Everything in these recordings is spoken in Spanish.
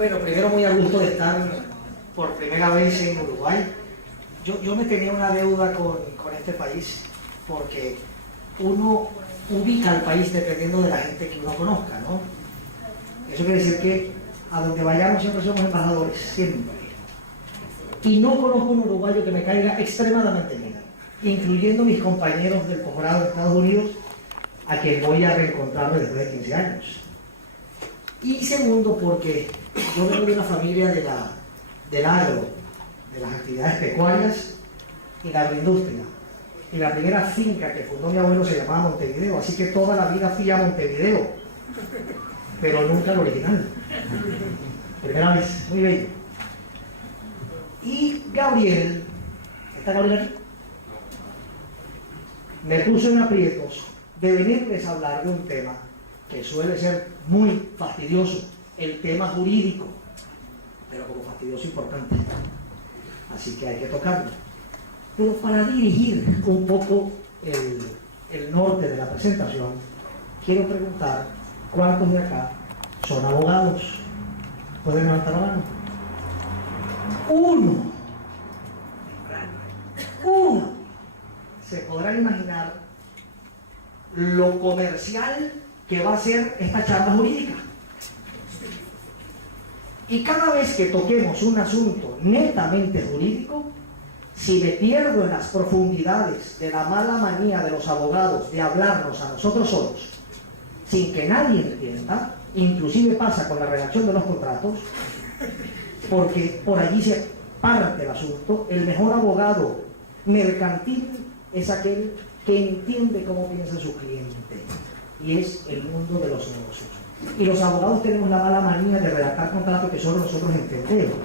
Bueno, primero muy a gusto de estar por primera vez en Uruguay. Yo me tenía una deuda con este país porque uno ubica al país dependiendo de la gente que uno conozca, ¿no? Eso quiere decir que a donde vayamos siempre somos embajadores, siempre. Y no conozco un uruguayo que me caiga extremadamente bien, incluyendo mis compañeros del posgrado de Estados Unidos, a quien voy a reencontrarme después de 15 años. Y segundo, porque yo vengo de una familia del agro, de las actividades pecuarias y la agroindustria. Y la primera finca que fundó mi abuelo se llamaba Montevideo, así que toda la vida fui a Montevideo, pero nunca el original. Primera vez, muy bello. Y Gabriel, ¿está Gabriel aquí? Me puso en aprietos de venirles a hablar de un tema que suele ser muy fastidioso, el tema jurídico, pero como fastidioso importante. Así que hay que tocarlo. Pero para dirigir un poco el norte de la presentación, quiero preguntar cuántos de acá son abogados. ¿Pueden levantar la mano? Uno. Se podrán imaginar lo comercial que va a ser esta charla jurídica. Y cada vez que toquemos un asunto netamente jurídico, si me pierdo en las profundidades de la mala manía de los abogados de hablarnos a nosotros solos, sin que nadie entienda, inclusive pasa con la redacción de los contratos, porque por allí se parte el asunto, el mejor abogado mercantil es aquel que entiende cómo piensa su cliente, y es el mundo de los negocios. Y los abogados tenemos la mala manía de redactar contratos que solo nosotros entendemos.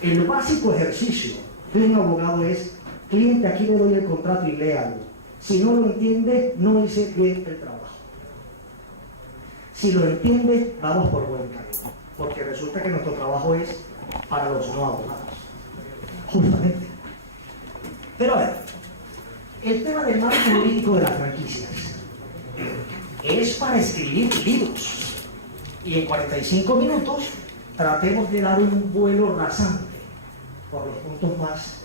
El básico ejercicio de un abogado es: cliente, aquí le doy el contrato y léalo. Si no lo entiende, no hice bien el trabajo. Si lo entiende, vamos por buen camino, porque resulta que nuestro trabajo es para los no abogados, justamente. Pero a ver, el tema del marco jurídico de las franquicias es para escribir libros, y en 45 minutos tratemos de dar un vuelo rasante por los puntos más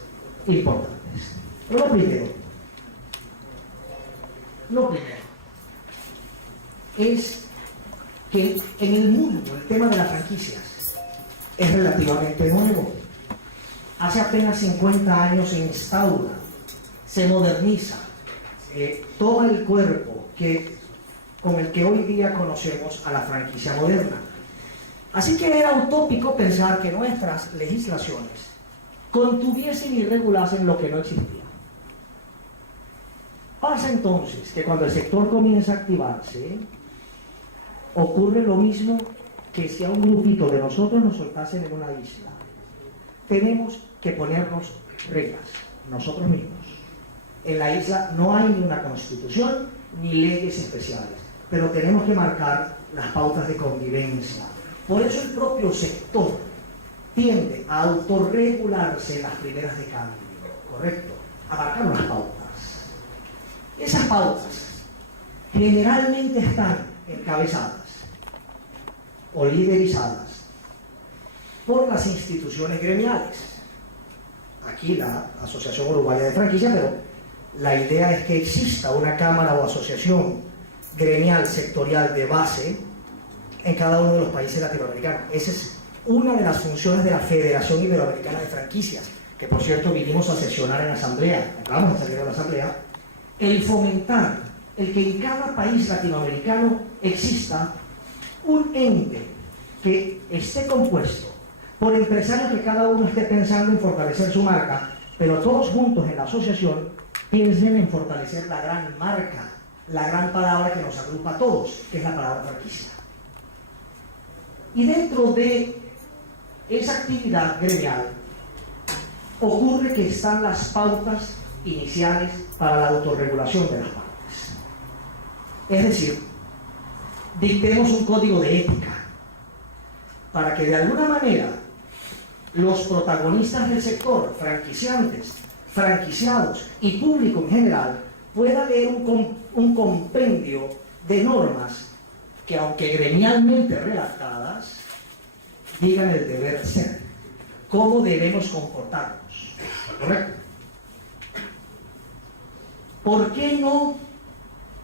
importantes. Lo primero es que en el mundo el tema de las franquicias es relativamente nuevo. Hace apenas 50 años se instaura, se moderniza, toma el cuerpo con el que hoy día conocemos a la franquicia moderna. Así que era utópico pensar que nuestras legislaciones contuviesen y regulasen lo que no existía. Pasa entonces que cuando el sector comienza a activarse, ocurre lo mismo que si a un grupito de nosotros nos soltasen en una isla. Tenemos que ponernos reglas, nosotros mismos. En la isla no hay ni una constitución ni leyes especiales, pero tenemos que marcar las pautas de convivencia. Por eso el propio sector tiende a autorregularse en las primeras de cambio, ¿correcto? A marcar unas pautas. Esas pautas generalmente están encabezadas o liderizadas por las instituciones gremiales. Aquí la Asociación Uruguaya de Franquicia, pero la idea es que exista una cámara o asociación gremial sectorial de base en cada uno de los países latinoamericanos. Esa es una de las funciones de la Federación Iberoamericana de Franquicias, que por cierto vinimos a sesionar en asamblea, acabamos de salir de la asamblea, el fomentar el que en cada país latinoamericano exista un ente que esté compuesto por empresarios que cada uno esté pensando en fortalecer su marca, pero todos juntos en la asociación piensen en fortalecer la gran marca, la gran palabra que nos agrupa a todos, que es la palabra franquicia. Y dentro de esa actividad gremial ocurre que están las pautas iniciales para la autorregulación de las partes. Es decir, dictemos un código de ética para que de alguna manera los protagonistas del sector, franquiciantes, franquiciados y público en general, pueda leer un compendio de normas que, aunque gremialmente redactadas, digan el deber ser, cómo debemos comportarnos, ¿correcto? ¿Por qué no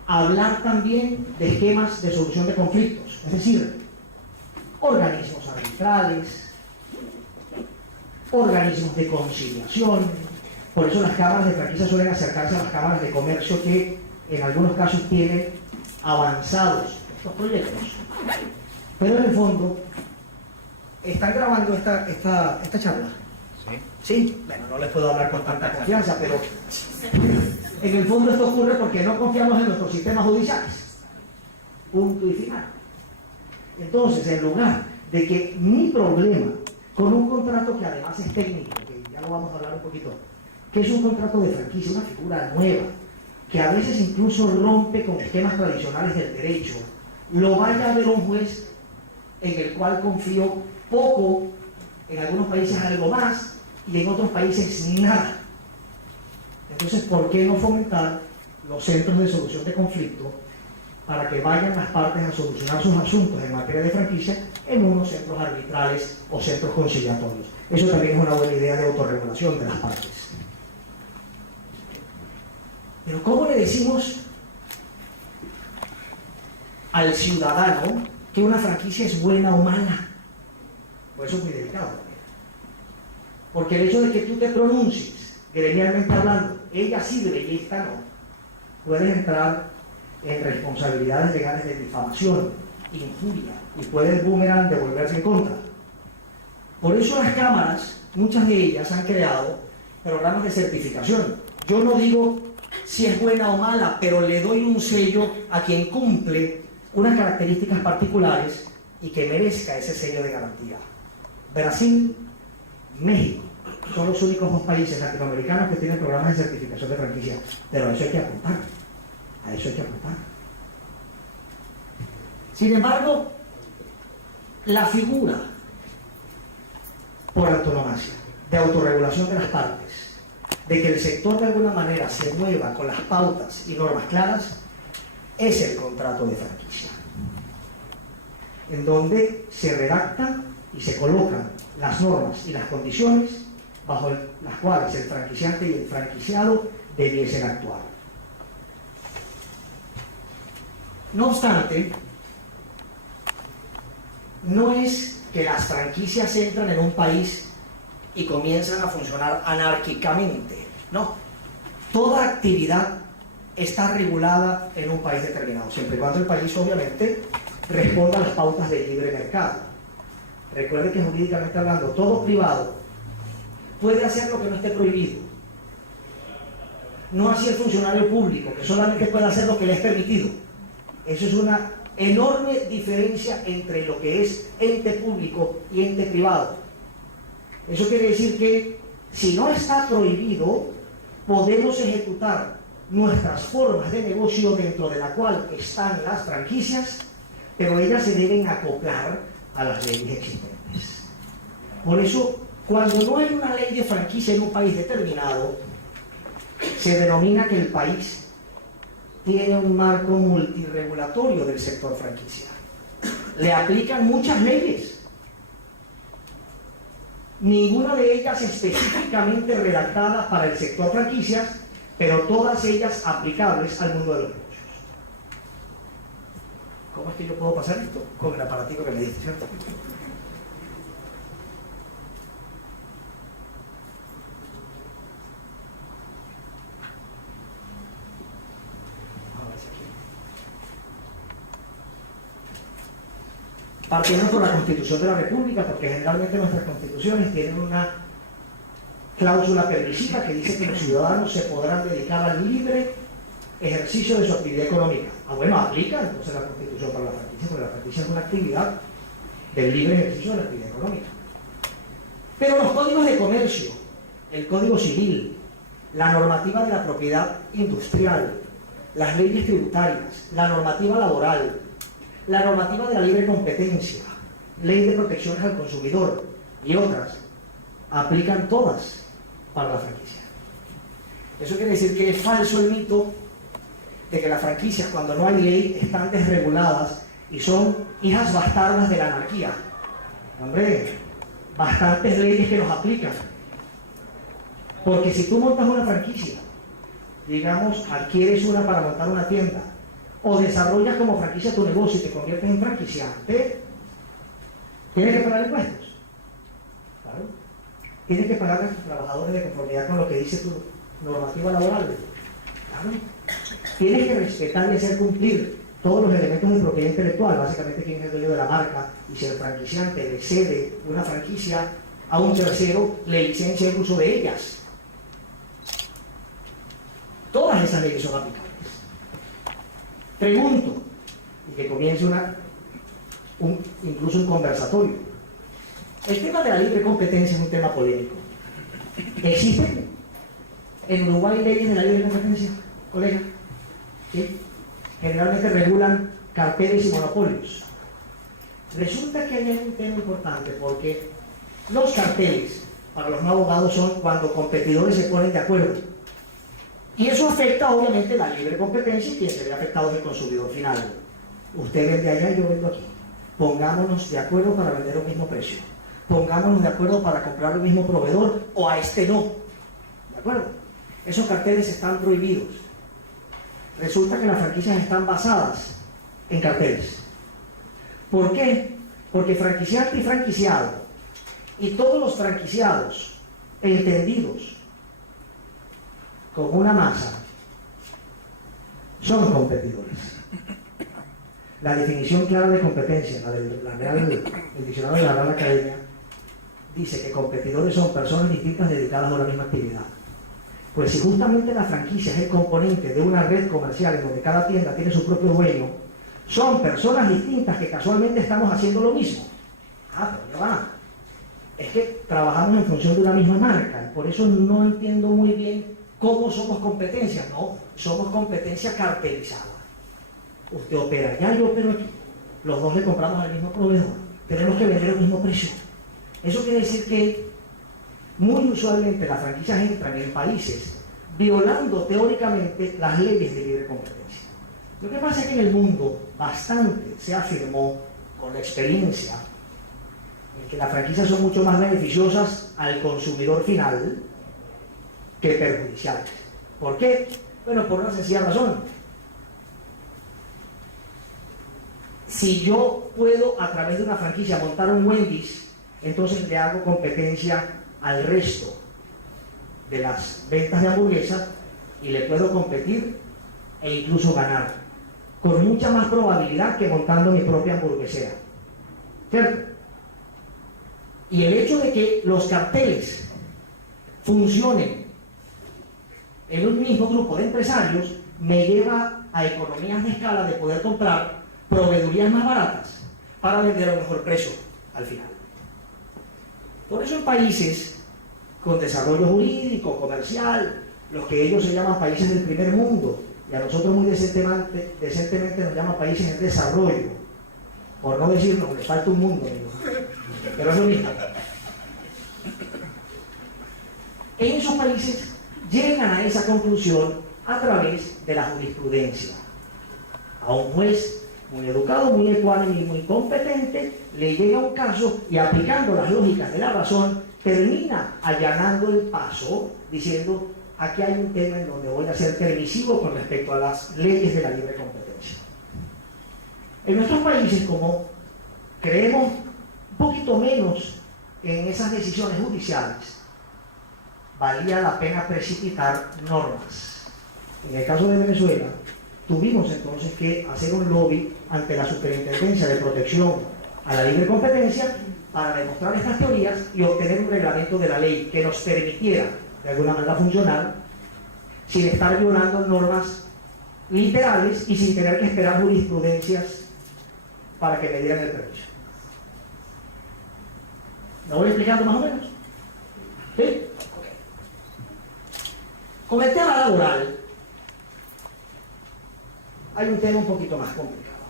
hablar también de esquemas de solución de conflictos? Es decir, organismos arbitrales, organismos de conciliación. Por eso las cámaras de franquicia suelen acercarse a las cámaras de comercio que en algunos casos tienen avanzados estos proyectos. Pero en el fondo, ¿están grabando esta charla? Sí. Sí, bueno, no les puedo hablar con tanta confianza, pero en el fondo esto ocurre porque no confiamos en nuestros sistemas judiciales. Punto y final. Entonces, en lugar de que mi problema con un contrato que además es técnico, que ya lo vamos a hablar un poquito, que es un contrato de franquicia, una figura nueva, que a veces incluso rompe con esquemas tradicionales del derecho, lo vaya a ver un juez en el cual confío poco, en algunos países algo más, y en otros países nada. Entonces, ¿por qué no fomentar los centros de solución de conflicto para que vayan las partes a solucionar sus asuntos en materia de franquicia en unos centros arbitrales o centros conciliatorios? Eso también es una buena idea de autorregulación de las partes. Pero ¿cómo le decimos al ciudadano que una franquicia es buena o mala? Pues eso es muy delicado. Porque el hecho de que tú te pronuncies, gremialmente hablando, ella sirve y esta no, puedes entrar en responsabilidades legales de difamación, injuria, y puede el boomerang devolverse en contra. Por eso las cámaras, muchas de ellas han creado programas de certificación. Yo no digo si es buena o mala, pero le doy un sello a quien cumple unas características particulares y que merezca ese sello de garantía. Brasil, México son los únicos dos países latinoamericanos que tienen programas de certificación de franquicia, pero a eso hay que apuntar, a eso hay que apuntar. Sin embargo, la figura por antonomasia de autorregulación de las partes, de que el sector de alguna manera se mueva con las pautas y normas claras, es el contrato de franquicia, en donde se redacta y se colocan las normas y las condiciones bajo las cuales el franquiciante y el franquiciado debiesen actuar. No obstante, no es que las franquicias entran en un país y comienzan a funcionar anárquicamente. No, toda actividad está regulada en un país determinado, siempre y cuando el país obviamente responda a las pautas del libre mercado. Recuerde que jurídicamente hablando, todo privado puede hacer lo que no esté prohibido. No así el funcionario público, que solamente puede hacer lo que le es permitido. Eso es una enorme diferencia entre lo que es ente público y ente privado. Eso quiere decir que si no está prohibido, podemos ejecutar nuestras formas de negocio dentro de la cual están las franquicias, pero ellas se deben acoplar a las leyes existentes. Por eso, cuando no hay una ley de franquicia en un país determinado, se denomina que el país tiene un marco multirregulatorio del sector franquicia. Le aplican muchas leyes, ninguna de ellas específicamente redactada para el sector franquicias, pero todas ellas aplicables al mundo de los negocios. ¿Cómo es que yo puedo pasar esto? Con el aparatico que me diste, ¿cierto? Partiendo por la Constitución de la República, porque generalmente nuestras constituciones tienen una cláusula permisiva que dice que los ciudadanos se podrán dedicar al libre ejercicio de su actividad económica. Bueno, aplica entonces la Constitución para la franquicia, porque la franquicia es una actividad del libre ejercicio de la actividad económica. Pero los códigos de comercio, el Código Civil, la normativa de la propiedad industrial, las leyes tributarias, la normativa laboral, la normativa de la libre competencia, ley de protecciones al consumidor y otras, aplican todas para la franquicia. Eso quiere decir que es falso el mito de que las franquicias, cuando no hay ley, están desreguladas y son hijas bastardas de la anarquía. Hombre, bastantes leyes que nos aplican. Porque si tú montas una franquicia, digamos, adquieres una para montar una tienda, o desarrollas como franquicia tu negocio y te conviertes en franquiciante, tienes que pagar impuestos. ¿Claro? Tienes que pagar a tus trabajadores de conformidad con lo que dice tu normativa laboral. ¿Claro? Tienes que respetar y hacer cumplir todos los elementos de propiedad intelectual, básicamente quién es el dueño de la marca, y si el franquiciante le cede una franquicia a un tercero, le licencia el uso de ellas. Todas esas leyes son aplicables. Pregunto, y que comience incluso un conversatorio. El tema de la libre competencia es un tema polémico. ¿Existen en Uruguay leyes de la libre competencia, colega? ¿Sí? Generalmente regulan carteles y monopolios. Resulta que hay un tema importante porque los carteles, para los no abogados, son cuando competidores se ponen de acuerdo. Y eso afecta obviamente la libre competencia y quien se ve afectado es el consumidor final. Usted vende allá y yo vendo aquí. Pongámonos de acuerdo para vender un mismo precio. Pongámonos de acuerdo para comprar el mismo proveedor o a este no. ¿De acuerdo? Esos carteles están prohibidos. Resulta que las franquicias están basadas en carteles. ¿Por qué? Porque franquiciante y franquiciado y todos los franquiciados entendidos como una masa son competidores. La definición clara de competencia, el diccionario de la Real Academia, dice que competidores son personas distintas dedicadas a una misma actividad. Pues si justamente la franquicia es el componente de una red comercial en donde cada tienda tiene su propio dueño, son personas distintas que casualmente estamos haciendo lo mismo. Pero ya va. Es que trabajamos en función de una misma marca, y por eso no entiendo muy bien cómo somos competencia. No, somos competencia cartelizada. Usted opera allá, yo opero aquí. Los dos le compramos al mismo proveedor. Tenemos que vender al mismo precio. Eso quiere decir que muy usualmente las franquicias entran en países violando teóricamente las leyes de libre competencia. Lo que pasa es que en el mundo bastante se afirmó con la experiencia en que las franquicias son mucho más beneficiosas al consumidor final que perjudiciales. ¿Por qué? Bueno, por una sencilla razón. Si yo puedo a través de una franquicia montar un Wendy's, entonces le hago competencia al resto de las ventas de hamburguesas y le puedo competir e incluso ganar, con mucha más probabilidad que montando mi propia hamburguesera. ¿Cierto? Y el hecho de que los carteles funcionen en un mismo grupo de empresarios me lleva a economías de escala de poder comprar proveedurías más baratas para vender a un mejor precio al final. Por eso en países con desarrollo jurídico, comercial, los que ellos se llaman países del primer mundo, y a nosotros muy decentemente nos llaman países en desarrollo, por no decirnos que les falta un mundo, pero es lo mismo. En esos países llegan a esa conclusión a través de la jurisprudencia. A un juez muy educado, muy ecuánime y muy competente le llega un caso y aplicando las lógicas de la razón termina allanando el paso diciendo: aquí hay un tema en donde voy a ser permisivo con respecto a las leyes de la libre competencia. En nuestros países, como creemos un poquito menos en esas decisiones judiciales, valía la pena precipitar normas. En el caso de Venezuela, tuvimos entonces que hacer un lobby ante la Superintendencia de Protección a la Libre Competencia para demostrar estas teorías y obtener un reglamento de la ley que nos permitiera de alguna manera funcionar sin estar violando normas literales y sin tener que esperar jurisprudencias para que me dieran el permiso. ¿Me voy explicando más o menos? ¿Sí? Okay. Con el tema laboral hay un tema un poquito más complicado,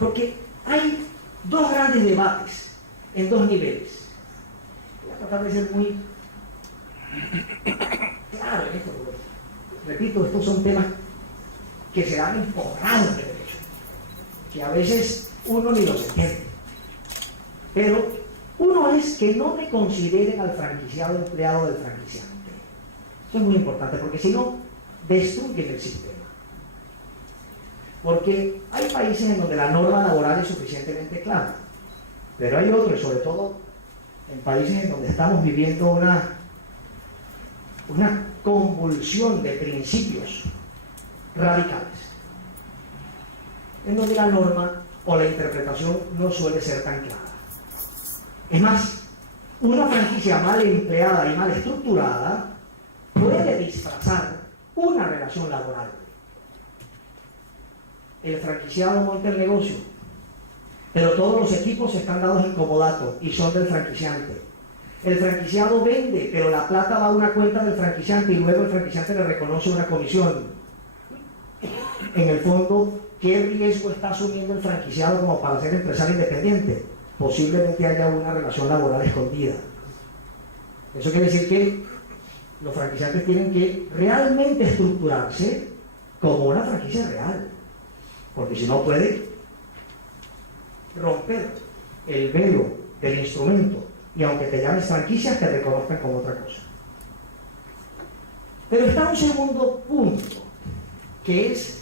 porque hay dos grandes debates en dos niveles. Voy a tratar de ser muy claro en esto. Repito, estos son temas que se dan emporrados de derecho, que a veces uno ni los entiende. Pero uno es que no me consideren al franquiciado empleado del franquiciante. Eso es muy importante, porque si no, destruyen el sistema. Porque hay países en donde la norma laboral es suficientemente clara, pero hay otros, sobre todo en países en donde estamos viviendo una convulsión de principios radicales, en donde la norma o la interpretación no suele ser tan clara. Es más, una franquicia mal empleada y mal estructurada puede disfrazar una relación laboral. El franquiciado monta el negocio, pero todos los equipos están dados en comodato y son del franquiciante. El franquiciado vende, pero la plata va a una cuenta del franquiciante y luego el franquiciante le reconoce una comisión. En el fondo, ¿qué riesgo está asumiendo el franquiciado como para ser empresario independiente? Posiblemente haya una relación laboral escondida. Eso quiere decir que los franquiciantes tienen que realmente estructurarse como una franquicia real, porque si no puede romper el velo del instrumento y aunque te llames franquicia te reconozcan como otra cosa. Pero está un segundo punto, que es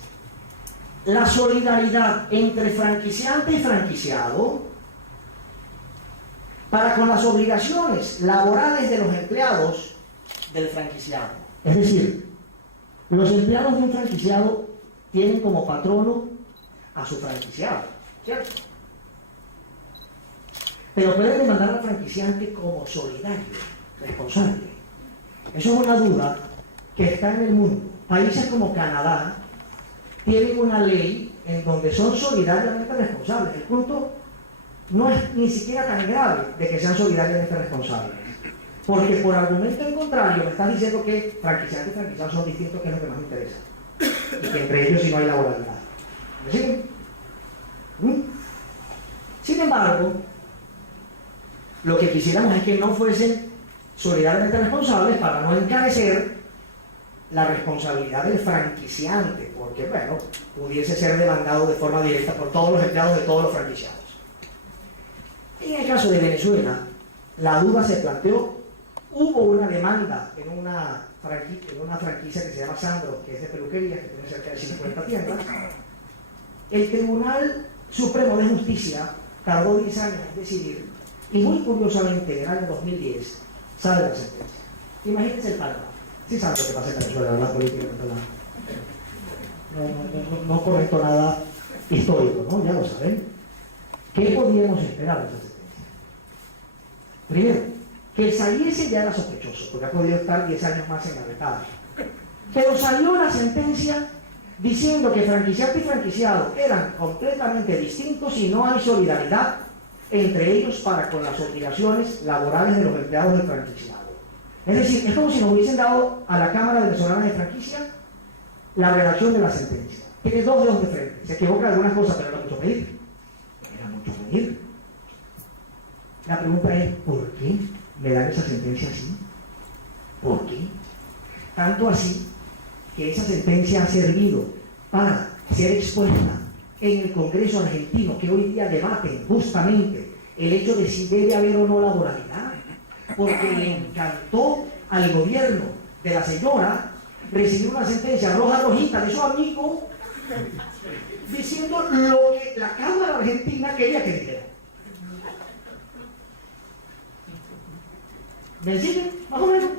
la solidaridad entre franquiciante y franquiciado para con las obligaciones laborales de los empleados del franquiciado. Es decir, los empleados de un franquiciado tienen como patrono a su franquiciado, ¿cierto? Pero pueden demandar al franquiciante como solidario, responsable. Eso es una duda que está en el mundo. Países como Canadá tienen una ley en donde son solidariamente responsables. El punto no es ni siquiera tan grave de que sean solidariamente responsables. Porque por argumento en contrario me están diciendo que franquiciante y franquiciado son distintos, que es lo que más me interesa. Y que entre ellos sí no hay laboralidad. ¿Me siguen? Sin embargo, lo que quisiéramos es que no fuesen solidariamente responsables para no encarecer la responsabilidad del franquiciante, porque, bueno, pudiese ser demandado de forma directa por todos los empleados de todos los franquiciados. En el caso de Venezuela, la duda se planteó, hubo una demanda en una franquicia que se llama Sandro, que es de peluquería, que tiene cerca de 50 tiendas. El Tribunal Supremo de Justicia tardó 10 años en decidir, y muy curiosamente, en el año 2010, sale la sentencia. Imagínense el panorama. Sí saben lo que pasa en Venezuela, la política no correcto nada histórico, ¿no? Ya lo saben. ¿Qué podíamos esperar de esa sentencia? Primero, que saliese ya era sospechoso, porque ha podido estar 10 años más en la retada. Pero salió la sentencia diciendo que franquiciante y franquiciado eran completamente distintos y no hay solidaridad entre ellos para con las obligaciones laborales de los empleados del franquiciado. Es decir, es como si nos hubiesen dado a la Cámara Venezolana de Franquicia la redacción de la sentencia. Tiene dos dedos de frente, se equivoca en algunas cosas, pero era mucho pedir. Era mucho pedir. La pregunta es, ¿por qué me dan esa sentencia así? ¿Por qué? Tanto así que esa sentencia ha servido para ser expuesta en el Congreso argentino, que hoy día debaten justamente el hecho de si debe haber o no laboralidad, porque le encantó al gobierno de la señora recibir una sentencia roja rojita de su amigo diciendo lo que la Cámara Argentina quería que dijera. ¿Me siguen? Más o menos.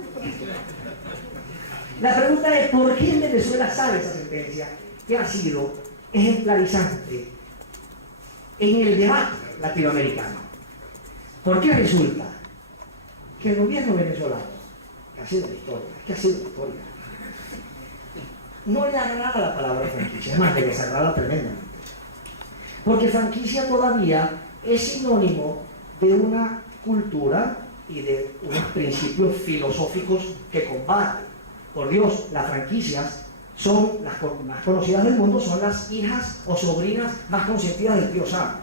La pregunta es, ¿por qué en Venezuela sale esa sentencia que ha sido ejemplarizante en el debate latinoamericano? ¿Por qué resulta que el gobierno venezolano, que ha sido la historia, no le agrada la palabra franquicia? Es más, le desagrada tremendamente. Porque franquicia todavía es sinónimo de una cultura y de unos principios filosóficos que combaten. Por Dios, las franquicias son las más conocidas del mundo, son las hijas o sobrinas más consentidas del tío Sam.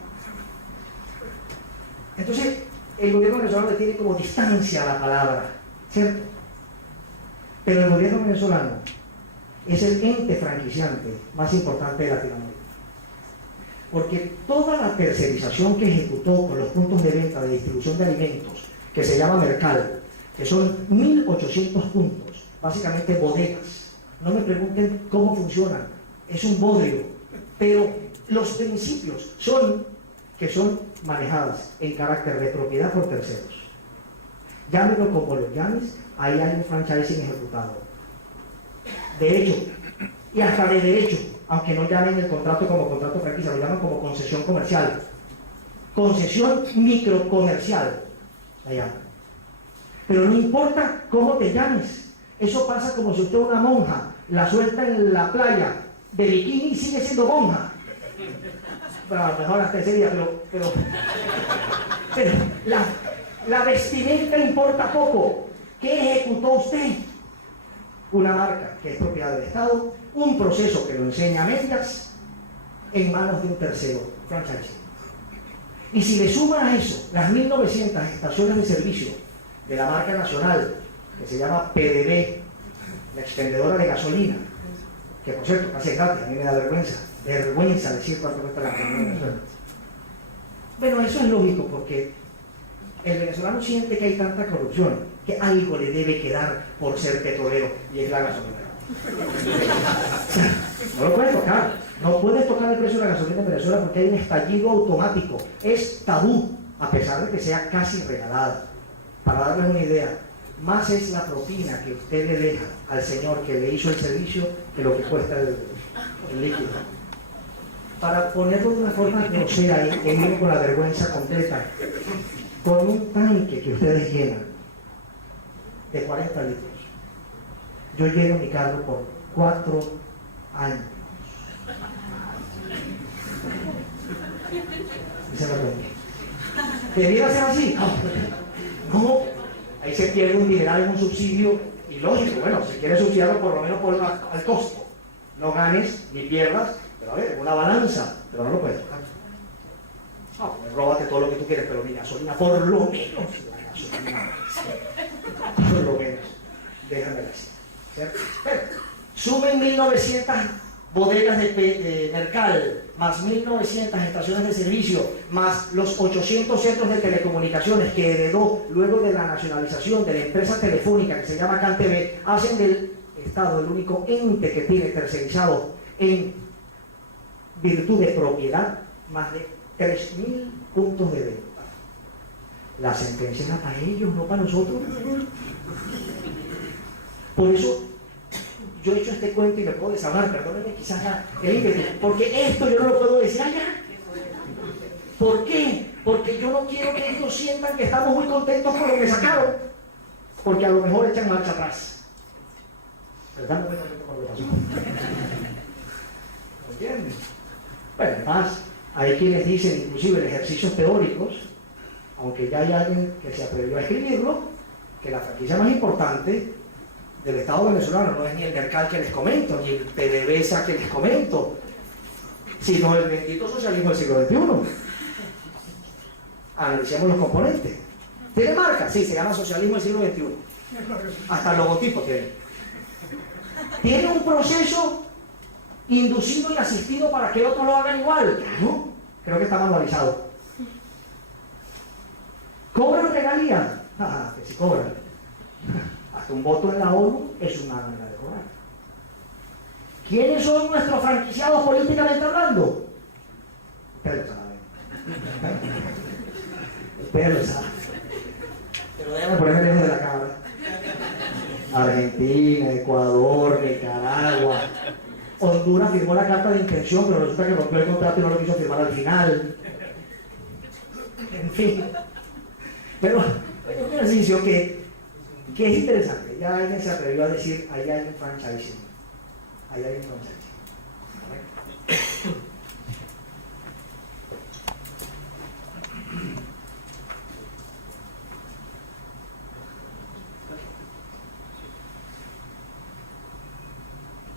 Entonces, el gobierno venezolano le tiene como distancia a la palabra, ¿cierto? Pero el gobierno venezolano es el ente franquiciante más importante de Latinoamérica. porque toda la tercerización que ejecutó con los puntos de venta de distribución de alimentos, que se llama Mercal, que son 1.800 puntos, básicamente bodegas. No me pregunten cómo funcionan, es un bodrio, pero los principios son que son manejadas en carácter de propiedad por terceros. Llámelo como lo llames, ahí hay un franchising ejecutado. De hecho, y hasta de derecho, aunque no llamen el contrato como contrato franquicia, lo llaman como concesión comercial. Concesión microcomercial, la llaman. Pero no importa cómo te llames, eso pasa como si usted una monja la suelta en la playa de bikini y sigue siendo monja. Bueno, a lo mejor hasta ese día, pero la vestimenta importa poco. ¿Qué ejecutó usted? Una marca que es propiedad del Estado, un proceso que lo enseña a medias en manos de un tercero, franchising. Y si le suman a eso las 1.900 estaciones de servicio de la marca nacional, que se llama PDB, la expendedora de gasolina, que por cierto casi es gratis, a mí me da vergüenza decir cuánto cuesta la gasolina en Venezuela. Bueno, eso es lógico porque el venezolano siente que hay tanta corrupción que algo le debe quedar por ser petrolero, y es la gasolina. No lo puedes tocar, no puedes tocar el precio de la gasolina en Venezuela porque hay un estallido automático, es tabú, a pesar de que sea casi regalada. Para darles una idea, más es la propina que usted le deja al señor que le hizo el servicio que lo que cuesta el líquido. Para ponerlo de una forma grosera y ir con la vergüenza completa, con un tanque que ustedes llenan de 40 litros, yo lleno mi carro por 4 años. ¿Debiera ser así? No, ahí se pierde un dineral en un subsidio y lógico, bueno, si quieres subsidiarlo por lo menos por al costo. No ganes ni pierdas, pero a ver, una balanza, pero no lo puedes tocar. Róbate todo lo que tú quieres, pero mi gasolina, por lo menos la gasolina, por lo menos, déjame decir. ¿Cierto? Sumen 1.900 bodegas de Mercal, más 1.900 estaciones de servicio, más los 800 centros de telecomunicaciones que heredó luego de la nacionalización de la empresa telefónica que se llama CanTV, hacen del Estado el único ente que tiene tercerizado en virtud de propiedad más de 3.000 puntos de venta. La sentencia era para ellos, no para nosotros. Por eso yo he hecho este cuento y me puedo desahogar, perdónenme quizás el ímpetu, porque esto yo no lo puedo decir allá. ¿Por qué? Porque yo no quiero que ellos sientan que estamos muy contentos con lo que sacaron, porque a lo mejor echan marcha atrás. ¿Verdad? No me contento con lo que pasó. ¿Entienden? Bueno, además, hay quienes dicen, inclusive en ejercicios teóricos, aunque ya hay alguien que se atrevió a escribirlo, que la franquicia más importante del Estado venezolano no es ni el Mercal que les comento, ni el PDVSA que les comento, sino el bendito socialismo del siglo XXI. Analicemos los componentes. ¿Tiene marca? Sí, se llama socialismo del siglo XXI. Hasta el logotipo tiene. Tiene un proceso inducido y asistido para que otros lo hagan igual. ¿No? Creo que está manualizado. ¿Cobran regalías? Ah, que sí cobran. Hasta un voto en la ONU es una manera de cobrar. ¿Quiénes son nuestros franquiciados políticamente hablando? Ustedes lo saben. Ustedes lo saben. Pero déjame ponerme lejos de la cámara. Argentina, Ecuador, Nicaragua. Honduras firmó la carta de intención, pero resulta que rompió el contrato y no lo quiso firmar al final. En fin. Pero es un ejercicio que es interesante. Ya alguien se atrevió a decir, ahí hay un franchising. Ahí hay un franchising.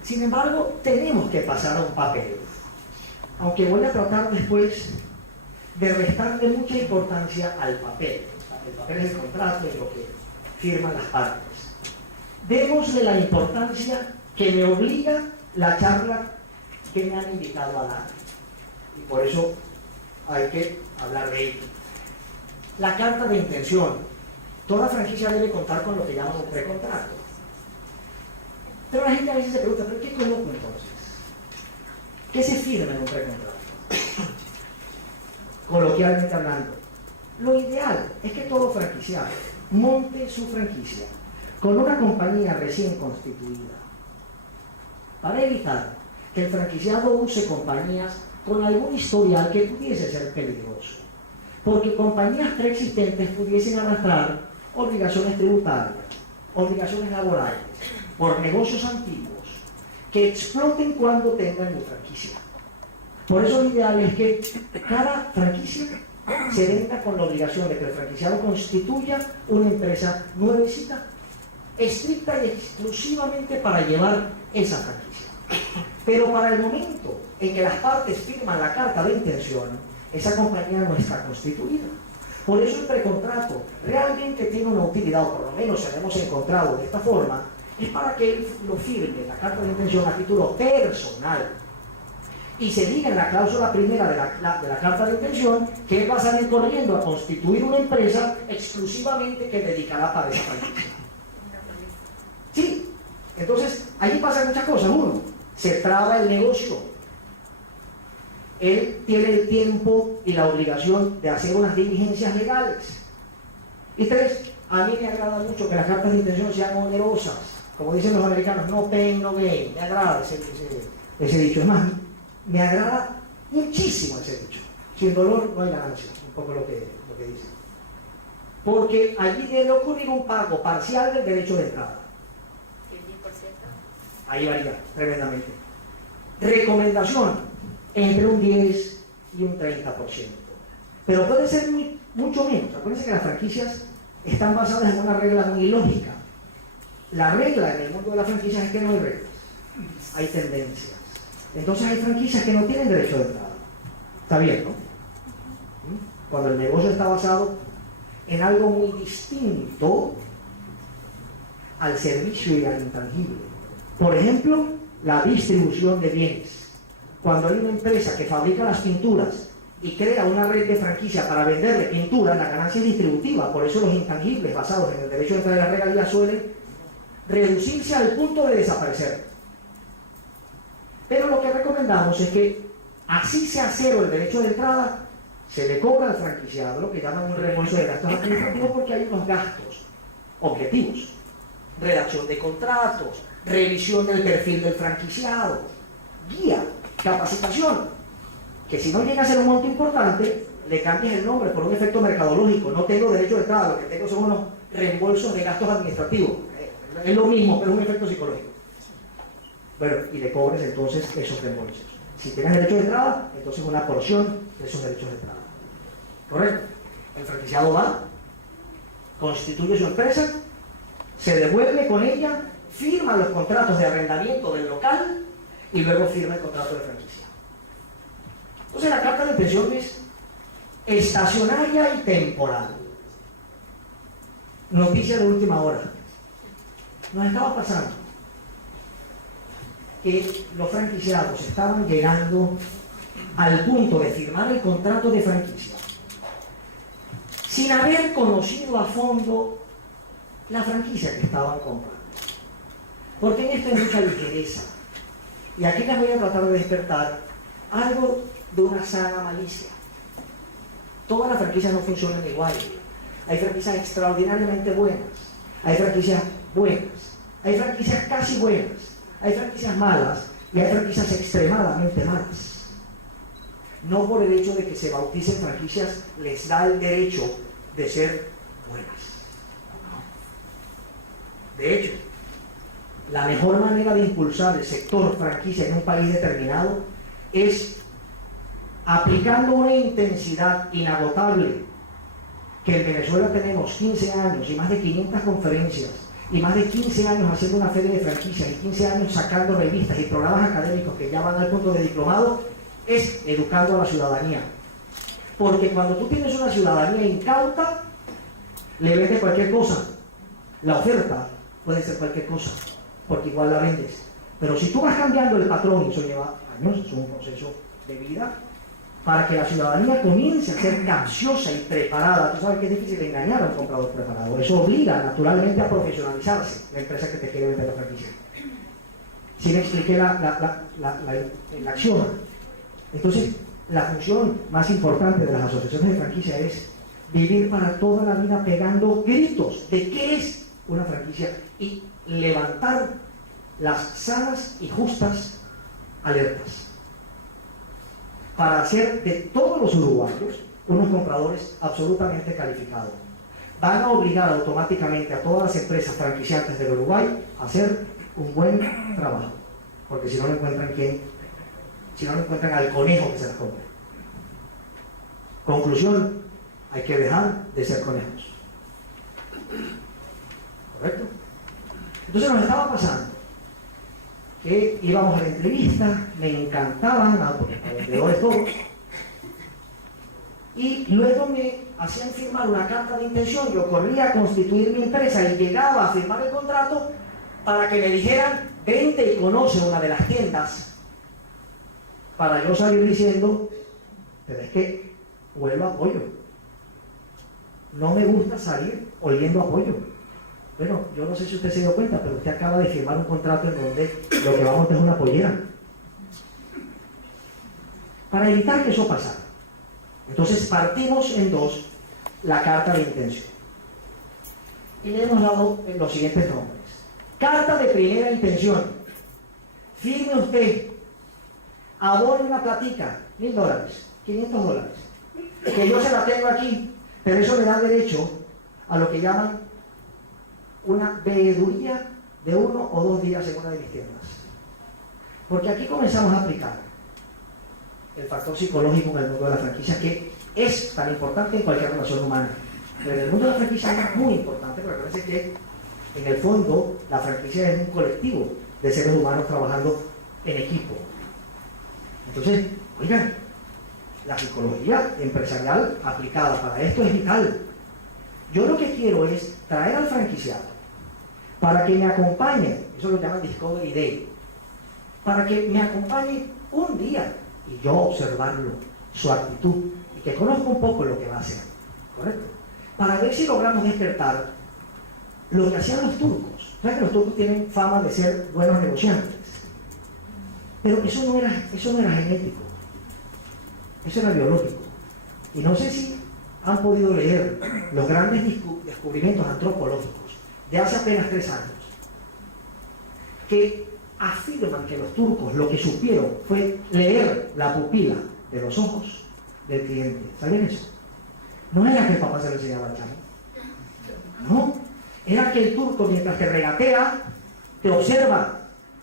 Sin embargo, tenemos que pasar a un papel. Aunque voy a tratar después de restarle mucha importancia al papel. El papel es el contrato y lo que firman las partes. Démosle la importancia que me obliga la charla que me han invitado a dar. y por eso hay que hablar de ello. La carta de intención. Toda franquicia debe contar con lo que llaman un precontrato. Pero la gente a veces se pregunta, ¿pero qué coloco entonces? ¿Qué se firma en un precontrato? Coloquialmente hablando, lo ideal es que todo franquiciado monte su franquicia con una compañía recién constituida, para evitar que el franquiciado use compañías con algún historial que pudiese ser peligroso, porque compañías preexistentes pudiesen arrastrar obligaciones tributarias, obligaciones laborales, por negocios antiguos, que exploten cuando tengan una franquicia. Por eso lo ideal es que cada franquicia se venda con la obligación de que el franquiciado constituya una empresa nuevecita, estricta y exclusivamente para llevar esa franquicia. Pero para el momento en que las partes firman la carta de intención, esa compañía no está constituida. Por eso el precontrato realmente tiene una utilidad, o por lo menos se lo hemos encontrado de esta forma, es para que él lo firme, la carta de intención, a título personal. Y se diga en la cláusula primera de la carta de intención que él va a salir corriendo a constituir una empresa exclusivamente que dedicará para esa franquicia. Sí, entonces allí pasan muchas cosas. Uno, se traba el negocio. Él tiene el tiempo y la obligación de hacer unas diligencias legales. Y tres, a mí me agrada mucho que las cartas de intención sean onerosas. Como dicen los americanos, no pain, no gain. Me agrada ese dicho. Es más, me agrada muchísimo ese dicho. Sin dolor no hay ganancia, un poco lo que dice. Porque allí debe ocurrir un pago parcial del derecho de entrada. ¿El 10%? Ahí varía tremendamente. Recomendación, entre un 10 y un 30%. Pero puede ser mucho menos. Acuérdense que las franquicias están basadas en una regla muy lógica. La regla en el mundo de las franquicias es que no hay reglas, hay tendencias. Entonces hay franquicias que no tienen derecho de entrada. Está bien, ¿no? Cuando el negocio está basado en algo muy distinto al servicio y al intangible. Por ejemplo, la distribución de bienes. Cuando hay una empresa que fabrica las pinturas y crea una red de franquicia para venderle pintura, la ganancia es distributiva. Por eso los intangibles basados en el derecho de entrada de la regalía suelen reducirse al punto de desaparecer. Pero lo que recomendamos es que, así sea cero el derecho de entrada, se le cobra al franquiciado lo que llaman un reembolso de gastos administrativos, porque hay unos gastos objetivos: redacción de contratos, revisión del perfil del franquiciado, guía, capacitación, que si no llega a ser un monto importante, le cambias el nombre por un efecto mercadológico. No tengo derecho de entrada, lo que tengo son unos reembolsos de gastos administrativos. Es lo mismo, pero es un efecto psicológico. Bueno, y le cobres entonces esos reembolsos. Si tienes derecho de entrada, entonces una porción de esos derechos de entrada. ¿Correcto? El franquiciado va, constituye su empresa, se devuelve con ella, firma los contratos de arrendamiento del local y luego firma el contrato de franquicia. Entonces la carta de intención es estacionaria y temporal. Noticia de última hora. Nos estaba pasando que los franquiciados estaban llegando al punto de firmar el contrato de franquicia sin haber conocido a fondo la franquicia que estaban comprando. Porque en esto hay mucha ligereza. Y aquí les voy a tratar de despertar algo de una sana malicia. Todas las franquicias no funcionan igual. Hay franquicias extraordinariamente buenas, hay franquicias buenas, hay franquicias casi buenas, hay franquicias malas y hay franquicias extremadamente malas. No por el hecho de que se bauticen franquicias les da el derecho de ser buenas. De hecho, la mejor manera de impulsar el sector franquicia en un país determinado es aplicando una intensidad inagotable, que en Venezuela tenemos 15 años y más de 500 conferencias y más de 15 años haciendo una feria de franquicias y 15 años sacando revistas y programas académicos que ya van al punto de diplomado, es educando a la ciudadanía. Porque cuando tú tienes una ciudadanía incauta, le vendes cualquier cosa. La oferta puede ser cualquier cosa, porque igual la vendes. Pero si tú vas cambiando el patrón, y eso lleva años, es un proceso de vida, para que la ciudadanía comience a ser capciosa y preparada. Tú sabes que es difícil engañar a un comprador preparado. Eso obliga naturalmente a profesionalizarse la empresa que te quiere vender la franquicia. ¿Sí me expliqué la acción? Entonces, la función más importante de las asociaciones de franquicia es vivir para toda la vida pegando gritos de qué es una franquicia y levantar las sanas y justas alertas para hacer de todos los uruguayos unos compradores absolutamente calificados. Van a obligar automáticamente a todas las empresas franquiciantes del Uruguay a hacer un buen trabajo, porque si no encuentran al conejo que se las compre. Conclusión: hay que dejar de ser conejos. ¿Correcto? Entonces nos estaba pasando que íbamos a la entrevista, me encantaban a vendedores todos, y luego me hacían firmar una carta de intención. Yo corría a constituir mi empresa y llegaba a firmar el contrato para que me dijeran: vente y conoce una de las tiendas, para yo salir diciendo: pero es que huelo a pollo, no me gusta salir oliendo a pollo. Bueno, yo no sé si usted se dio cuenta, pero usted acaba de firmar un contrato en donde lo que vamos es una pollera. Para evitar que eso pasara, entonces partimos en dos la carta de intención. Y le hemos dado los siguientes nombres. Carta de primera intención. Firme usted, abone una platica, $1,000, $500, que yo se la tengo aquí, pero eso le da derecho a lo que llaman una veeduría de 1 o 2 días en una de mis tiendas. Porque aquí comenzamos a aplicar el factor psicológico en el mundo de la franquicia, que es tan importante en cualquier relación humana. Pero en el mundo de la franquicia es muy importante, porque parece que en el fondo la franquicia es un colectivo de seres humanos trabajando en equipo. Entonces, oigan, la psicología empresarial aplicada para esto es vital. Yo lo que quiero es traer al franquiciado para que me acompañe, eso lo llaman Discovery Day, para que me acompañe un día y yo observarlo, su actitud, y que conozca un poco lo que va a hacer, ¿correcto? Para ver si logramos despertar lo que hacían los turcos. ¿Sabes que los turcos tienen fama de ser buenos negociantes? Pero eso no era genético, eso era biológico. Y no sé si han podido leer los grandes descubrimientos antropológicos de hace apenas 3 años, que afirman que los turcos lo que supieron fue leer la pupila de los ojos del cliente. ¿Saben eso? No era que el papá se lo enseñaba al chavo. No, era que el turco, mientras te regatea, te observa,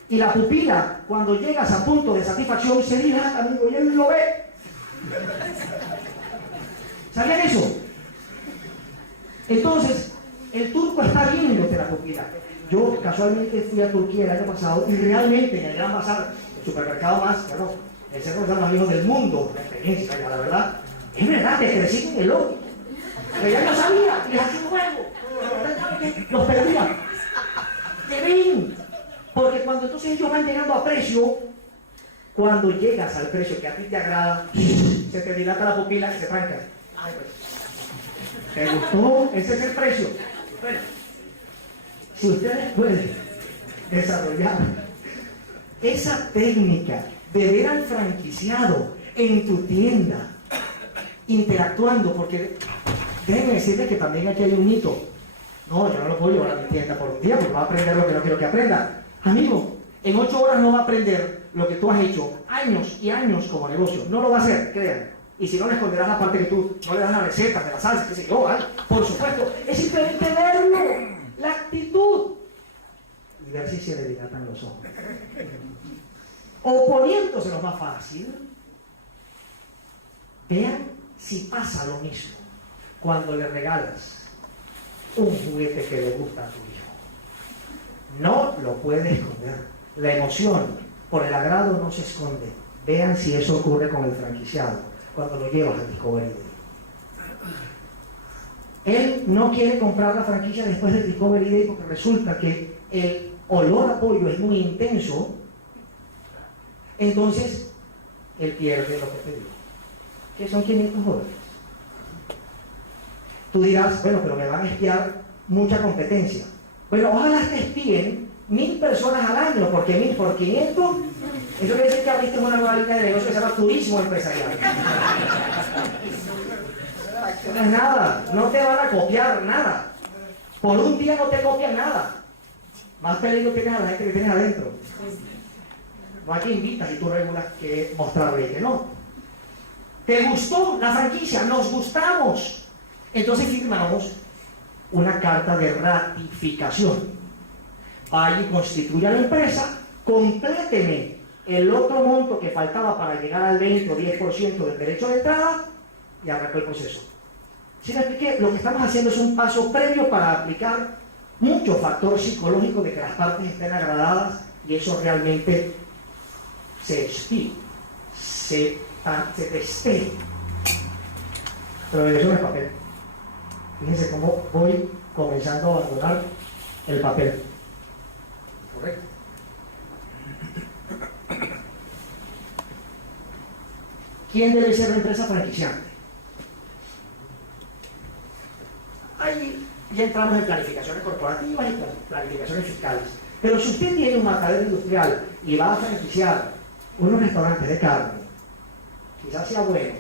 y la pupila, cuando llegas a punto de satisfacción, se dirá, amigo, y él lo ve. ¿Sabían eso? Entonces, el turco está viéndote la pupila. Yo casualmente fui a Turquía el año pasado y realmente en el Gran Bazar, el supermercado más, claro, el centro de los amigos del mundo, la experiencia, la verdad, es verdad, te crecí en el ojo. Pero ya yo sabía, y así nuevo, los perdía. Te ven, porque cuando entonces ellos van llegando a precio, cuando llegas al precio que a ti te agrada, se te dilata la pupila y se tranca. Ay, pues, ¿te gustó? Ese es el precio. Bueno, si ustedes pueden desarrollar esa técnica de ver al franquiciado en tu tienda interactuando, porque déjenme decirles que también aquí hay un mito. No, yo no lo puedo llevar a mi tienda por un día porque va a aprender lo que no quiero que aprenda. Amigo, en 8 horas no va a aprender lo que tú has hecho años y años como negocio. No lo va a hacer, créanme. Y si no, le esconderás la parte que tú no le das la receta de la salsa, qué sé yo, ¿vale? Por supuesto, es simplemente verlo, la actitud, y ver si se le dilatan los ojos. O poniéndoselo más fácil, vean si pasa lo mismo cuando le regalas un juguete que le gusta a tu hijo. No lo puede esconder. La emoción por el agrado no se esconde. Vean si eso ocurre con el franquiciado cuando lo llevas al Discovery Day. Él no quiere comprar la franquicia después del Discovery Day porque resulta que el olor a pollo es muy intenso. Entonces, él pierde lo que te dio. que son $500. Tú dirás, bueno, pero me van a espiar mucha competencia. Bueno, ojalá te espíen 1000 personas al año, porque 1000 por 500, eso quiere decir que abriste una nueva línea de negocio que se llama turismo empresarial. No es nada, no te van a copiar nada. Por un día no te copian nada. Más peligro tienes a la gente que tienes adentro. No hay que invitas y tú regulas que mostrarle que no. ¿Te gustó la franquicia? Nos gustamos. Entonces firmamos una carta de ratificación. Vaya y constituya la empresa, compléteme el otro monto que faltaba para llegar al 20 o 10% del derecho de entrada y arrancó el proceso. Si me expliqué, lo que estamos haciendo es un paso previo para aplicar mucho factor psicológico de que las partes estén agradadas y eso realmente se estime, se testee. Pero eso no es papel. Fíjense cómo voy comenzando a abandonar el papel. ¿Correcto? ¿Quién debe ser la empresa franquiciante? Ahí ya entramos en planificaciones corporativas y planificaciones fiscales. Pero si usted tiene un matadero industrial y va a franquiciar unos restaurantes de carne, quizás sea bueno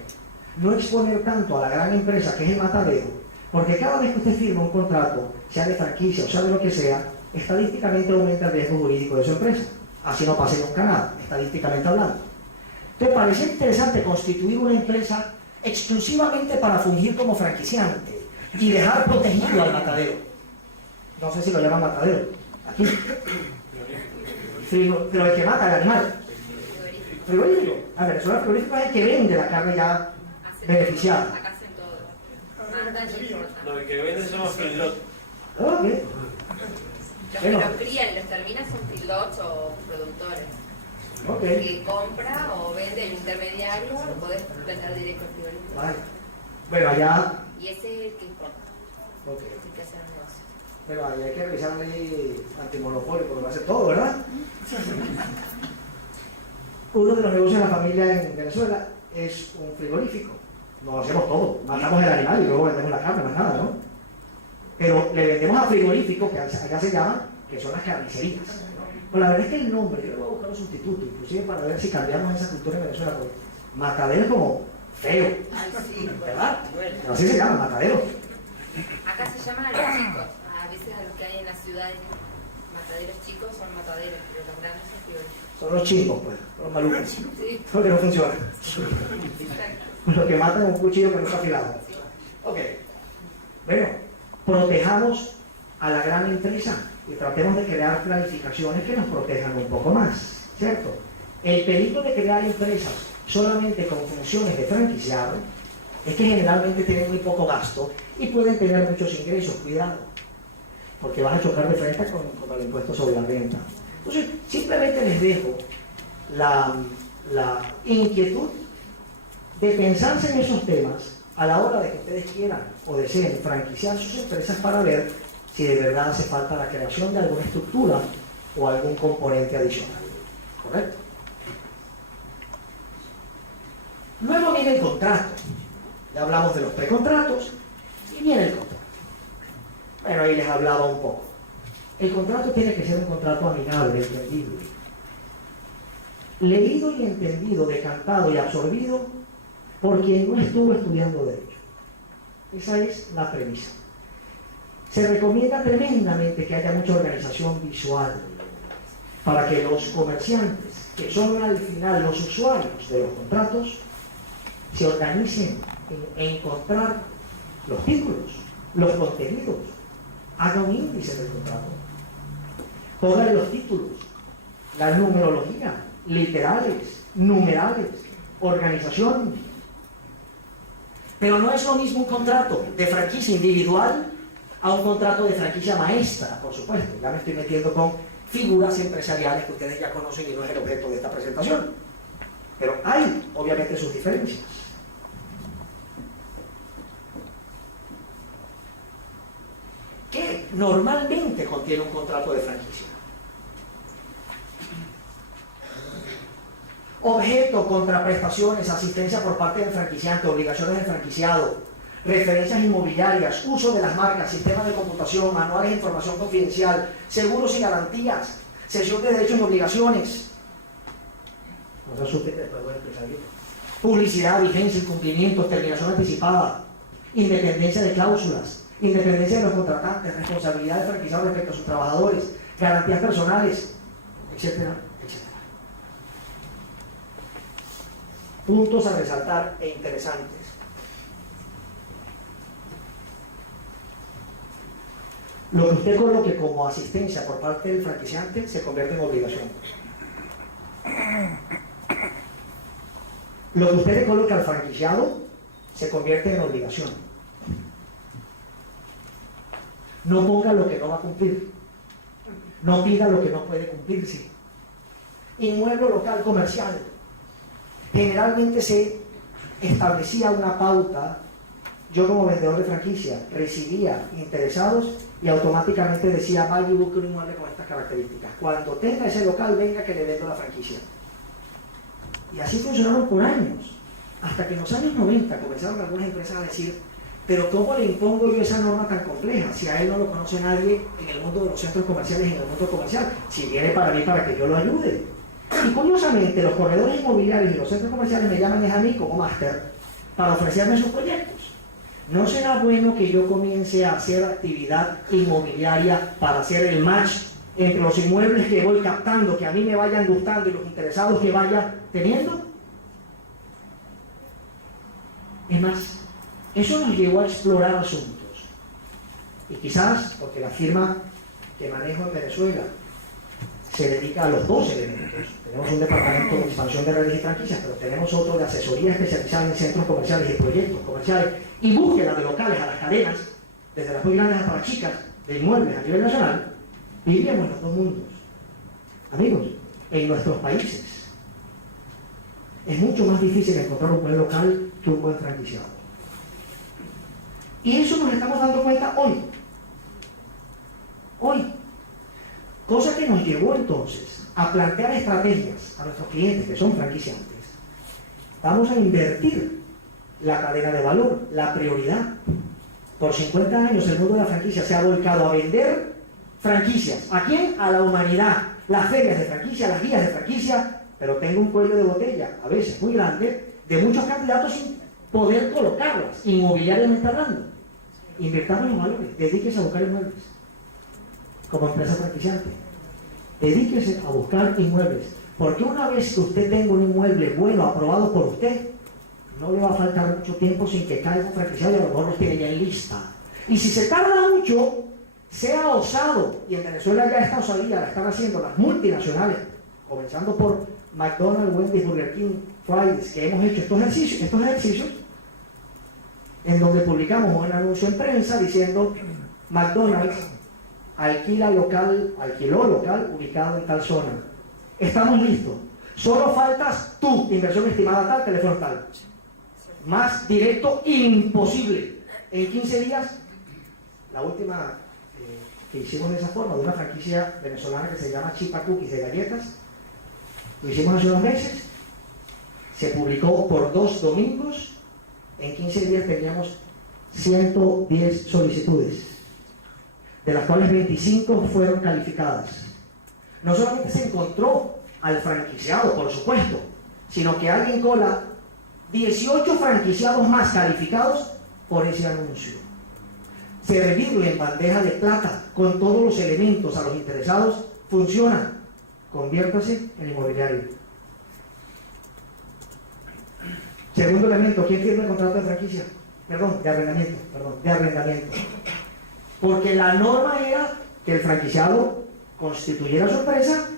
no exponer tanto a la gran empresa que es el matadero, porque cada vez que usted firma un contrato, sea de franquicia o sea de lo que sea, estadísticamente aumenta el riesgo jurídico de su empresa. Así no pase nunca nada, estadísticamente hablando. ¿Te parece interesante constituir una empresa exclusivamente para fungir como franquiciante y dejar protegido al matadero? No sé si lo llaman matadero. Aquí. Pero el que mata al animal. Frigorífico. A Venezuela el frigorífico es el que vende la carne ya beneficiada. Acá hacen todo. Lo que venden son los feedlots. Ok. Los que los crían y los terminan son feedlots o productores. Ok. El que compra o vende el intermediario, lo podés vender directo al frigorífico. Vale. Bueno, allá. Y ese es el que importa. Ok. Es el que hace el negocio. Pero allá hay que revisar la ley antimonopolio porque lo hace todo, ¿verdad? Uno de los negocios de la familia en Venezuela es un frigorífico. No hacemos todo. Matamos el animal y luego vendemos la carne, más nada, ¿no? Pero le vendemos a frigoríficos, que acá se llaman, que son las carnicerías. Pues la verdad es que el nombre, yo le voy a buscar un sustituto, inclusive para ver si cambiamos esa cultura en Venezuela, porque matadero es como feo, ¿verdad? Pero así se llama, matadero. Acá se llaman a los chicos. A veces a los que hay en las ciudades, mataderos chicos son mataderos, pero los grandes son frigoríficos. Son los chicos, pues, los malucos. Sí. Porque no funciona. Exacto. Los que matan un cuchillo que no está afilado. Ok. Bueno, protejamos a la gran empresa y tratemos de crear planificaciones que nos protejan un poco más, ¿cierto? El peligro de crear empresas solamente con funciones de franquiciado es que generalmente tienen muy poco gasto y pueden tener muchos ingresos, cuidado, porque vas a chocar de frente con el impuesto sobre la renta. Entonces, simplemente les dejo la inquietud de pensarse en esos temas a la hora de que ustedes quieran o deseen franquiciar sus empresas para ver si de verdad hace falta la creación de alguna estructura o algún componente adicional. ¿Correcto? Luego viene el contrato. Ya hablamos de los precontratos y viene el contrato. Bueno, ahí les hablaba un poco. El contrato tiene que ser un contrato amigable, entendido. Leído y entendido, decantado y absorbido por quien no estuvo estudiando derecho. Esa es la premisa. Se recomienda tremendamente que haya mucha organización visual para que los comerciantes, que son al final los usuarios de los contratos, se organicen en encontrar los títulos, los contenidos, haga un índice del contrato, pongan los títulos, la numerología, literales, numerales, organización. Pero no es lo mismo un contrato de franquicia individual a un contrato de franquicia maestra, por supuesto. Ya me estoy metiendo con figuras empresariales que ustedes ya conocen y no es el objeto de esta presentación. Pero hay, obviamente, sus diferencias. ¿Qué normalmente contiene un contrato de franquicia? Objeto, contraprestaciones, asistencia por parte del franquiciante, obligaciones del franquiciado, referencias inmobiliarias, uso de las marcas, sistemas de computación, manuales de información confidencial, seguros y garantías, cesión de derechos y obligaciones. No se asusten después del empresario. Publicidad, vigencia, incumplimientos, terminación anticipada, independencia de cláusulas, independencia de los contratantes, responsabilidad del franquiciado respecto a sus trabajadores, garantías personales, etcétera, etcétera. Puntos a resaltar e interesantes. Lo que usted coloque como asistencia por parte del franquiciante se convierte en obligación. Lo que usted le coloque al franquiciado se convierte en obligación. No ponga lo que no va a cumplir. No pida lo que no puede cumplirse. Inmueble local comercial. Generalmente se establecía una pauta. Yo como vendedor de franquicia recibía interesados y automáticamente decía, vaya y busque un inmueble con estas características. Cuando tenga ese local, venga que le vendo la franquicia. Y así funcionaron por años. Hasta que en los años 90 comenzaron algunas empresas a decir, pero ¿cómo le impongo yo esa norma tan compleja? Si a él no lo conoce nadie en el mundo de los centros comerciales, en el mundo comercial, si viene para mí para que yo lo ayude. Y curiosamente, los corredores inmobiliarios y los centros comerciales me llaman a mí como máster para ofrecerme sus proyectos. ¿No será bueno que yo comience a hacer actividad inmobiliaria para hacer el match entre los inmuebles que voy captando, que a mí me vayan gustando y los interesados que vaya teniendo? Es más, eso nos llevó a explorar asuntos. Y quizás, porque la firma que manejo en Venezuela se dedica a los dos elementos. Tenemos un departamento de expansión de redes y franquicias, pero tenemos otro de asesoría especializada en centros comerciales y proyectos comerciales y búsqueda de locales a las cadenas, desde las muy grandes hasta las chicas, de inmuebles a nivel nacional. Vivíamos en los dos mundos. Amigos, en nuestros países es mucho más difícil encontrar un buen local que un buen franquiciado. Y eso nos estamos dando cuenta hoy. Hoy. Cosa que nos llevó entonces a plantear estrategias a nuestros clientes que son franquiciantes. Vamos a invertir la cadena de valor, la prioridad. Por 50 años el mundo de la franquicia se ha volcado a vender franquicias. ¿A quién? A la humanidad. Las ferias de franquicia, las guías de franquicia, pero tengo un cuello de botella, a veces muy grande, de muchos candidatos sin poder colocarlas, inmobiliariamente hablando. Invertamos en valores, dedíquese a buscar inmuebles. Como empresa franquiciante, dedíquese a buscar inmuebles, porque una vez que usted tenga un inmueble bueno, aprobado por usted, no le va a faltar mucho tiempo sin que caiga un franquiciado y a lo mejor los tiene ya en lista. Y si se tarda mucho, sea osado, y en Venezuela ya esta osadía la están haciendo las multinacionales, comenzando por McDonald's, Wendy's, Burger King, Fry's, que hemos hecho estos ejercicios, en donde publicamos un anuncio en prensa diciendo McDonald's alquiló local ubicado en tal zona. Estamos listos. Solo faltas tú, inversión estimada tal, teléfono tal. Más directo, imposible. En 15 días, la última que hicimos de esa forma, de una franquicia venezolana que se llama Chipa Cookies de galletas, lo hicimos hace unos meses, se publicó por 2 domingos, en 15 días teníamos 110 solicitudes, de las cuales 25 fueron calificadas. No solamente se encontró al franquiciado, por supuesto, sino que alguien cola 18 franquiciados más calificados por ese anuncio. Servirle en bandeja de plata con todos los elementos a los interesados funciona. Conviértase en inmobiliario. Segundo elemento, ¿quién firma el contrato de franquicia? De arrendamiento. Porque la norma era que el franquiciado constituyera su empresa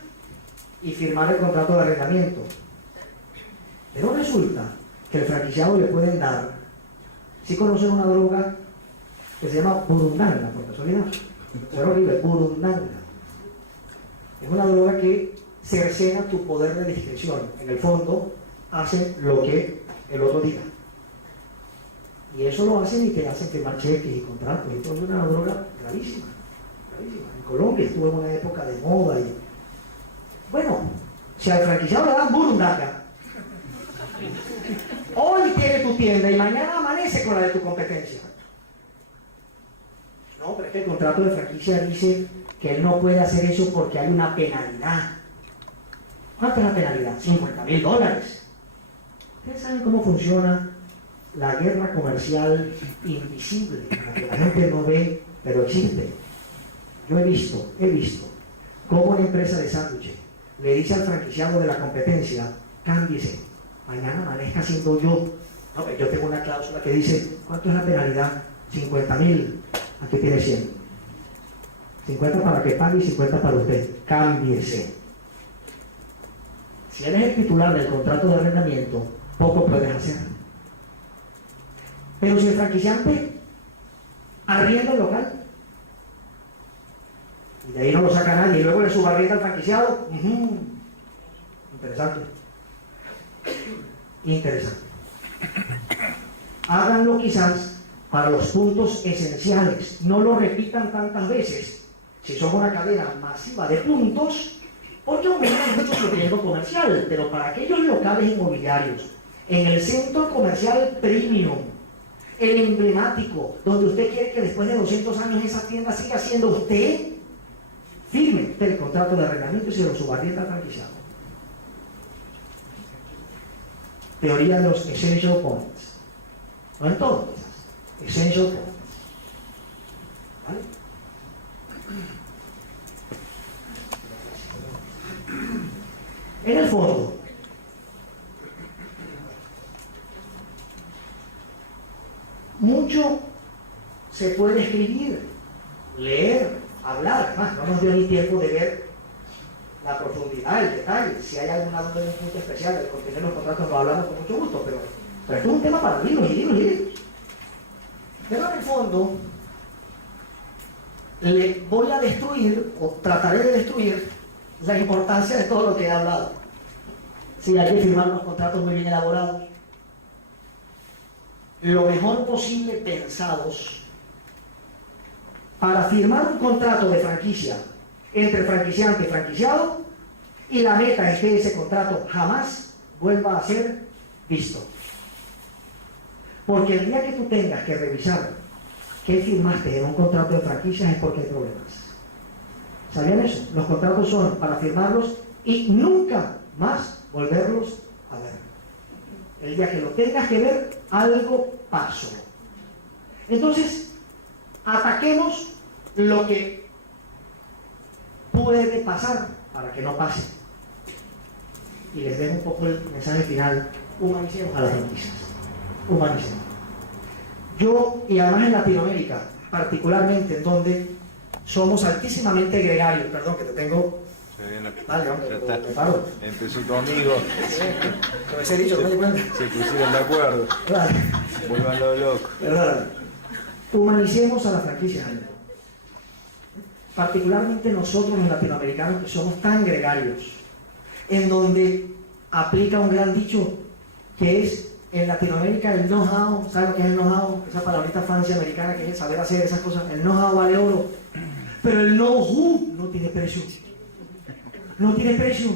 y firmara el contrato de arrendamiento. Pero resulta que el franquiciado le pueden dar, si conocen una droga que se llama burundanga, por casualidad, es horrible, burundanga. Es una droga que cercena tu poder de discreción. En el fondo, hacen lo que el otro diga. Y eso lo hacen y te hacen firmar cheques y contratos. Esto es una droga gravísima. En Colombia estuvo en una época de moda. Y bueno, si al franquiciado le dan burundanga, Hoy tiene tu tienda y mañana amanece con la de tu competencia. No, pero es que el contrato de franquicia dice que él no puede hacer eso porque hay una penalidad. ¿Cuánto es la penalidad? $50,000. Ustedes saben cómo funciona la guerra comercial invisible, la que la gente no ve, pero existe. Yo he visto cómo una empresa de sándwiches le dice al franquiciado de la competencia, cámbiese, mañana amanezca siendo yo. No, yo tengo una cláusula que dice, ¿cuánto es la penalidad? 50,000, aquí tiene 100. 50 para que pague y 50 para usted. Cámbiese. Si eres el titular del contrato de arrendamiento, poco puedes hacer. Pero si el franquiciante arrienda el local, y de ahí no lo saca nadie, y luego le subarrienda al franquiciado, interesante. Interesante. Háganlo quizás para los puntos esenciales, no lo repitan tantas veces. Si son una cadena masiva de puntos, porque aumentan mucho su riesgo comercial, pero para aquellos locales inmobiliarios, en el centro comercial premium, el emblemático, donde usted quiere que después de 200 años esa tienda siga siendo usted, firme usted el contrato de arrendamiento y se lo subarrienda al franquiciado. Teoría de los essential points. No en todos, essential points. ¿Vale? En el fondo, mucho se puede escribir, leer, hablar. Más, no nos dio ni tiempo de ver la profundidad, el detalle. Si hay alguna duda en un punto especial del contenido de los contratos, lo hablamos con mucho gusto, pero esto es un tema para libros y libros y libros. Pero en el fondo, le voy a destruir, o trataré de destruir, la importancia de todo lo que he hablado. Si hay que firmar unos contratos muy bien elaborados, lo mejor posible pensados, para firmar un contrato de franquicia entre franquiciante y franquiciado, y la meta es que ese contrato jamás vuelva a ser visto. Porque el día que tú tengas que revisar qué firmaste en un contrato de franquicias es porque hay problemas. ¿Sabían eso? Los contratos son para firmarlos y nunca más volverlos a ver. El día que lo tengas que ver, algo pasó. Entonces, ataquemos lo que puede pasar para que no pase. Y les dejo un poco el mensaje final. Humanicemos a las franquicias. Humanicemos. Yo, y además en Latinoamérica, particularmente en donde somos altísimamente gregarios, perdón que te tengo. Vale, hombre, me paro. Empezó conmigo. Como les he dicho, no me di cuenta. Se pusieron de acuerdo. Vale. Vuelvan los locos. Perdón. Humanicemos a las franquicias. Particularmente nosotros los latinoamericanos que somos tan gregarios, en donde aplica un gran dicho que es en Latinoamérica el know-how. ¿Saben lo que es el know-how? Esa palabrita fancy americana que es el saber hacer esas cosas. El know-how vale oro, pero el know-who no tiene precio. No tiene precio.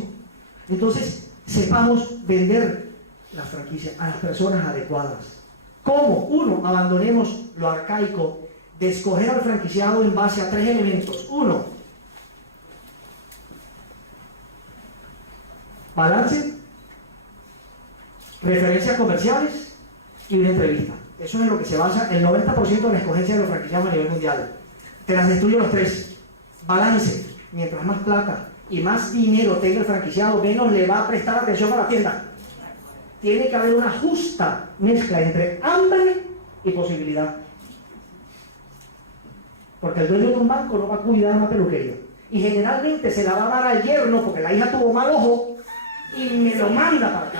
Entonces, sepamos vender las franquicias a las personas adecuadas. ¿Cómo? Uno, abandonemos lo arcaico de escoger al franquiciado en base a 3 elementos. Uno, balance, referencias comerciales y una entrevista. Eso es en lo que se basa el 90% de la escogencia de los franquiciados a nivel mundial. Te las destruyo los 3. Balance. Mientras más plata y más dinero tenga el franquiciado, menos le va a prestar atención a la tienda. Tiene que haber una justa mezcla entre hambre y posibilidad. Porque el dueño de un banco no va a cuidar una peluquería. Y generalmente se la va a dar al yerno porque la hija tuvo mal ojo y me lo manda para acá.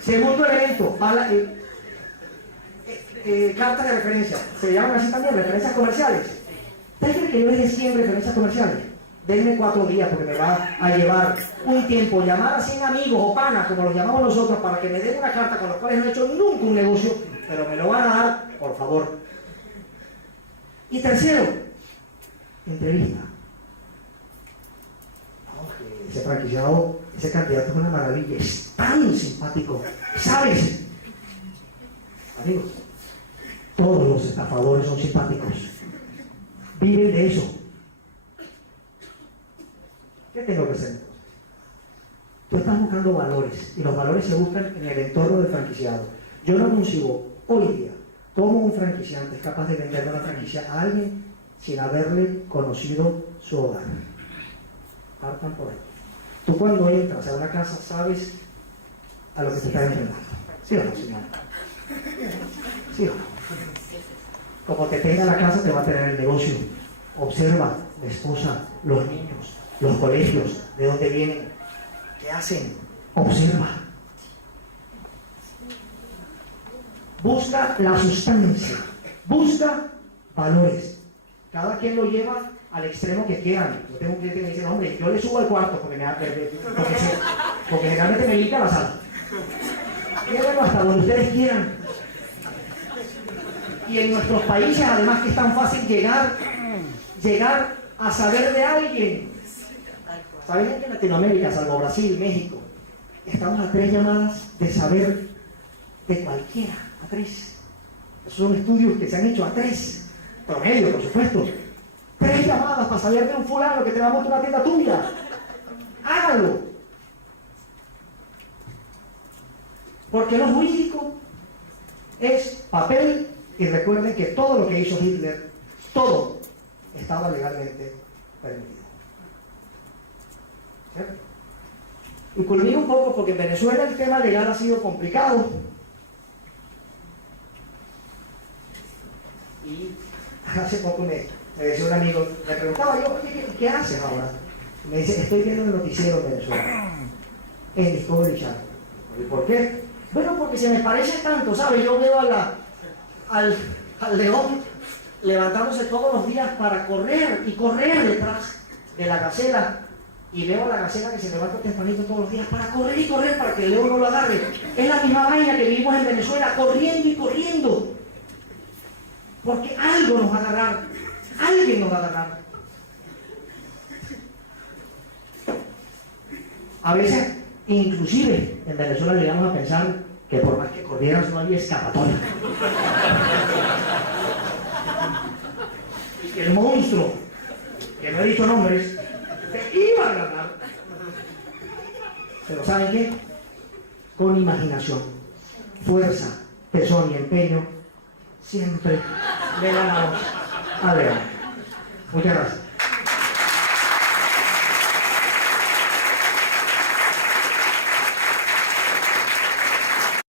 Segundo elemento, cartas de referencia. Se llaman así también, referencias comerciales. ¿Ustedes creen que yo les dé 100 referencias comerciales? Denme 4 días porque me va a llevar un tiempo llamar a 100 amigos o panas, como los llamamos nosotros, para que me den una carta con los cuales no he hecho nunca un negocio, pero me lo van a dar, por favor. Y tercero, entrevista. Ese franquiciado Ese candidato es una maravilla, es tan simpático, ¿sabes? Amigos, todos los estafadores son simpáticos, viven de eso. ¿Qué tengo que hacer? Tú estás buscando valores, y los valores se buscan en el entorno del franquiciado. Yo no consigo hoy día cómo un franquiciante es capaz de vender una franquicia a alguien sin haberle conocido su hogar. Partan por ahí. Tú cuando entras a una casa sabes a lo que te estás enfrentando. ¿Sí o no, señora? ¿Sí o no? Como te tenga la casa te va a tener el negocio. Observa la esposa, los niños, los colegios, de dónde vienen, qué hacen. Observa. Busca la sustancia, busca valores. Cada quien lo lleva al extremo que quieran. Yo tengo un cliente que me dice, no, hombre, yo le subo al cuarto porque generalmente me limpia la sala. Llévenlo hasta donde ustedes quieran. Y en nuestros países, además, que es tan fácil llegar a saber de alguien. ¿Saben que en Latinoamérica, salvo Brasil, México, estamos a 3 llamadas de saber de cualquiera? A 3. Esos son estudios que se han hecho a 3. Promedio, por supuesto. 3 llamadas para saber de un fulano que te va a montar una tienda tuya. Hágalo. Porque lo jurídico es papel, y recuerden que todo lo que hizo Hitler, todo estaba legalmente permitido. ¿Cierto? Y culmino un poco porque en Venezuela el tema legal ha sido complicado. Y hace poco me decía un amigo, me preguntaba yo, oye, ¿qué haces ahora? Me dice, estoy viendo el noticiero en Venezuela, en Discovery Channel. ¿Y por qué? Bueno, porque se me parece tanto, ¿sabes? Yo veo al león levantándose todos los días para correr y correr detrás de la gacela, y veo a la gacela que se levanta tempranito todos los días para correr y correr para que el león no lo agarre. Es la misma vaina que vivimos en Venezuela, corriendo y corriendo. Porque algo nos va a agarrar, alguien nos va a agarrar. A veces, inclusive, en Venezuela llegamos a pensar que por más que corrieras no había escapatoria. Y que el monstruo, que no he dicho nombres, te iba a ganar. Pero ¿saben qué? Con imaginación, fuerza, tesón y empeño, siempre le ganamos a León. Muchas gracias.